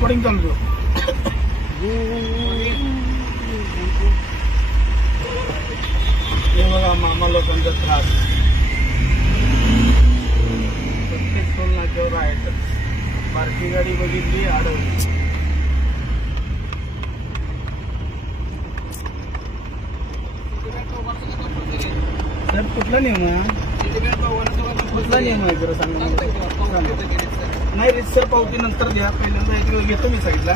Recording चालू आहे. हे बघा मामा लोकांचा त्रास प्रत्येक टोल नाक्यावर आहे. बारकी गाडी बघितली अडवली. सर कुठला नियम आहे? कुठला नियम आहे जरा सांगा. नाही रितसर पावती नंतर द्या. पहिल्यांदा एक घेतो मी साईडला.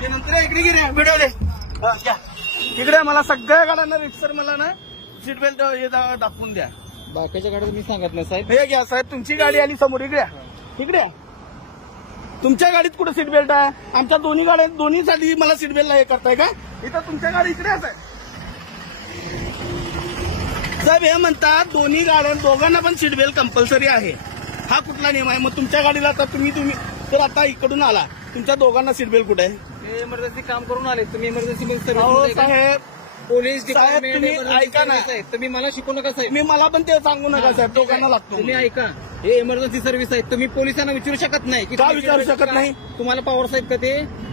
ते नंतर इकडे गिरे व्हिडिओ दे. इकडे मला सगळ्या गाड्यांना रितसर मला ना सीट बेल्ट हे दाखवून द्या. बाकीच्या गाड्या मी सांगत नाही साहेब. हे घ्या साहेब तुमची गाडी आली समोर. इकडे तुमच्या गाडीत कुठे सीट बेल्ट आहे? आमच्या दोन्ही गाड्या दोन्हीसाठी मला सीट बेल्ट हे करताय का? इथं तुमच्या गाडी इकडे आहे साहेब. हे म्हणतात दोन्ही गाड्या दोघांना पण सीट बेल्ट कंपल्सरी आहे. हा कुठला नियम आहे? मग तुमच्या गाडीला आता तुम्ही तर आता इकडून आला तुमच्या दोघांना सीट बेल्ट कुठे आहे? इमर्जन्सी काम करून आले तुम्ही. इमर्जन्सी साहेब पोलीस साहेब तुम्ही ऐका ना. तुम्ही मला शिकू नका साहेब. मी मला पण ते सांगू नका साहेब. दोघांना लागतो. तुम्ही ऐका हे इमर्जन्सी सर्व्हिस आहे. तुम्ही पोलिसांना विचारू शकत नाही की का विचारू शकत नाही? तुम्हाला पॉवर्स आहेत का ते?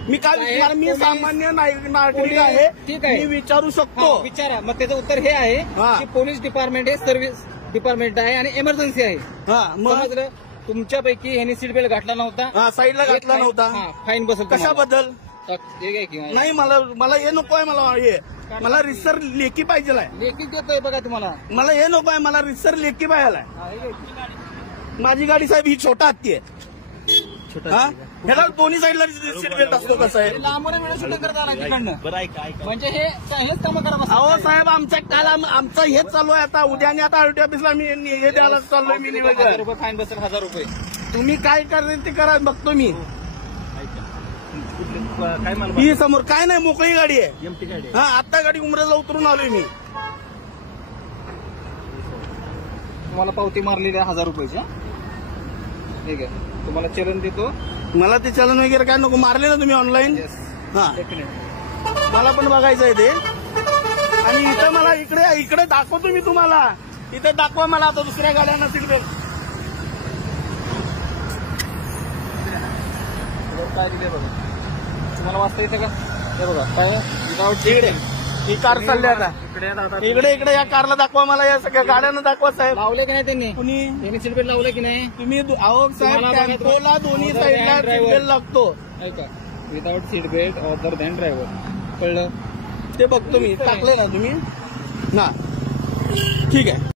मी काय विचार? मी सामान्य नागरिक आहे. ठीक आहे मी विचारू शकतो. विचारा. मग त्याचं उत्तर हे आहे की पोलीस डिपार्टमेंट हे सर्व्हिस डिपार्टमेंट आहे आणि इमर्जन्सी आहे. समजलं? तुमच्यापैकी ह्यांनी सीट बेल्ट घातला नव्हता. साईडला घातला नव्हता. फाईन बसेल. कशाबद्दल? नाही मला हे नको आहे. मला हे मला रितसर लेखी पाहिजे. लेखी देतोय बघा तुम्हाला. मला हे नको आहे. मला रितसर लेखी पाहिजे. माझी गाडी साहेब ही छोटा हत्ती आहे. ह्याला दोन्ही साईडला सीट बेल्ट असतो कसं आहे? लांबून वेळ शूटिंग करता आला तिकडनं. म्हणजे हेच काम करा. अहो साहेब आमच्या काल आमचं हेच चालू आहे. आता उद्या आणि आता आरटी ऑफिसला मी हे द्यायला चाललोय. मी ₹1000 फाईन बसेल. ₹1000. तुम्ही काय करेल ते करा. बघतो मी. ही समोर काय नाही मोकळी गाडी आहे. हा आता गाडी उमरेला उतरून आलोय मी. तुम्हाला पावती मारलेली आहे ₹1000. ठीक आहे. तुम्हाला चलन देतो. मला ते चलन वगैरे काय नको. मारले ना तुम्ही ऑनलाईन? हा मला पण बघायचं आहे ते. आणि इथं मला इकडे दाखवतो मी तुम्हाला. इथे दाखवा मला आता दुसऱ्या गाड्यांना सीट बेल्ट काय दिले बघा. तुम्हाला वाचता येतं का? हे बघा काय इकडे ही कार चालली आता. इकडे या कारला दाखवा मला. या सगळ्या गाड्यांना दाखवा साहेब. लावले की नाही त्यांनी? कुणी सीट बेल्ट लावले की नाही? तुम्ही अहो साहेब टेम्पोला दोन्ही साईडला सीट बेल्ट लागतो. ऐका without seat belt other than driver. कळलं? ते बघतो मी. टाकले ना तुम्ही? ना ठीक आहे.